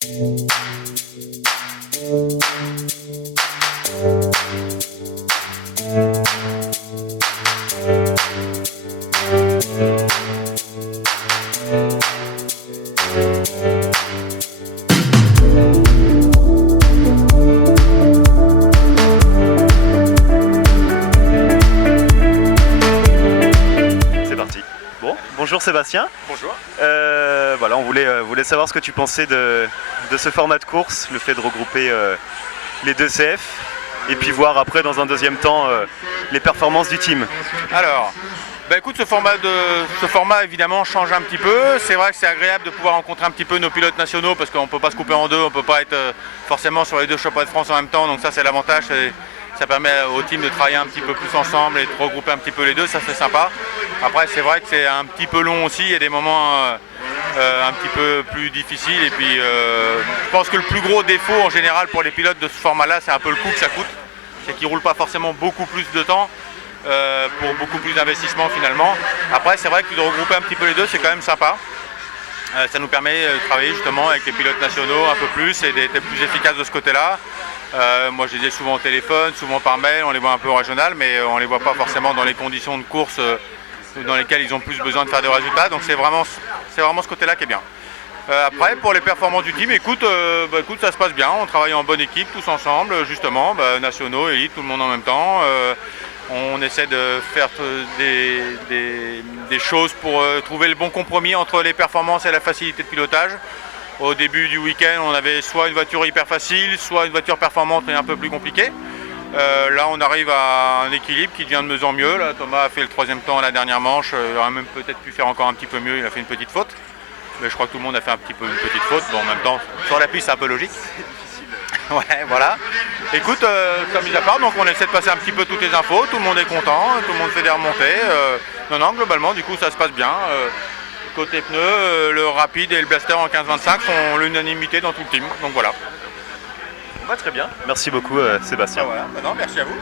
C'est parti. Bon, bonjour Sébastien. Bonjour. Voilà, on voulait savoir ce que tu pensais de ce format de course, le fait de regrouper les deux CF, et puis voir après dans un deuxième temps les performances du team. Alors, écoute, ce format évidemment change un petit peu. C'est vrai que c'est agréable de pouvoir rencontrer un petit peu nos pilotes nationaux parce qu'on ne peut pas se couper en deux, on ne peut pas être forcément sur les deux championnats de France en même temps. Donc ça c'est l'avantage, ça permet au team de travailler un petit peu plus ensemble et de regrouper un petit peu les deux, ça c'est sympa. Après c'est vrai que c'est un petit peu long aussi, il y a des moments un petit peu plus difficiles. Et puis je pense que le plus gros défaut en général pour les pilotes de ce format-là, c'est un peu le coût que ça coûte. C'est qu'ils ne roulent pas forcément beaucoup plus de temps. Pour beaucoup plus d'investissement finalement. Après c'est vrai que de regrouper un petit peu les deux c'est quand même sympa. Ça nous permet de travailler justement avec les pilotes nationaux un peu plus et d'être plus efficace de ce côté-là. Moi je les ai souvent au téléphone, souvent par mail, on les voit un peu au régional mais on ne les voit pas forcément dans les conditions de course dans lesquelles ils ont plus besoin de faire des résultats. Donc c'est vraiment ce côté-là qui est bien. Après pour les performances du team, écoute, ça se passe bien, on travaille en bonne équipe tous ensemble justement, nationaux, élites, tout le monde en même temps. On essaie de faire des choses pour trouver le bon compromis entre les performances et la facilité de pilotage. Au début du week-end, on avait soit une voiture hyper facile, soit une voiture performante et un peu plus compliquée. Là, on arrive à un équilibre qui devient de mieux en mieux. Là, Thomas a fait le troisième temps à la dernière manche. Il aurait même peut-être pu faire encore un petit peu mieux. Il a fait une petite faute. Mais je crois que tout le monde a fait un petit peu une petite faute. Bon, en même temps, sur la piste, c'est un peu logique. Ouais, voilà. Écoute, comme mis à part, donc on essaie de passer un petit peu toutes les infos, tout le monde est content, tout le monde fait des remontées. Non, globalement, du coup, ça se passe bien. Côté pneus, le rapide et le blaster en 15-25 font l'unanimité dans tout le team. Donc voilà. Très bien. Merci beaucoup Sébastien. Voilà. Non, merci à vous.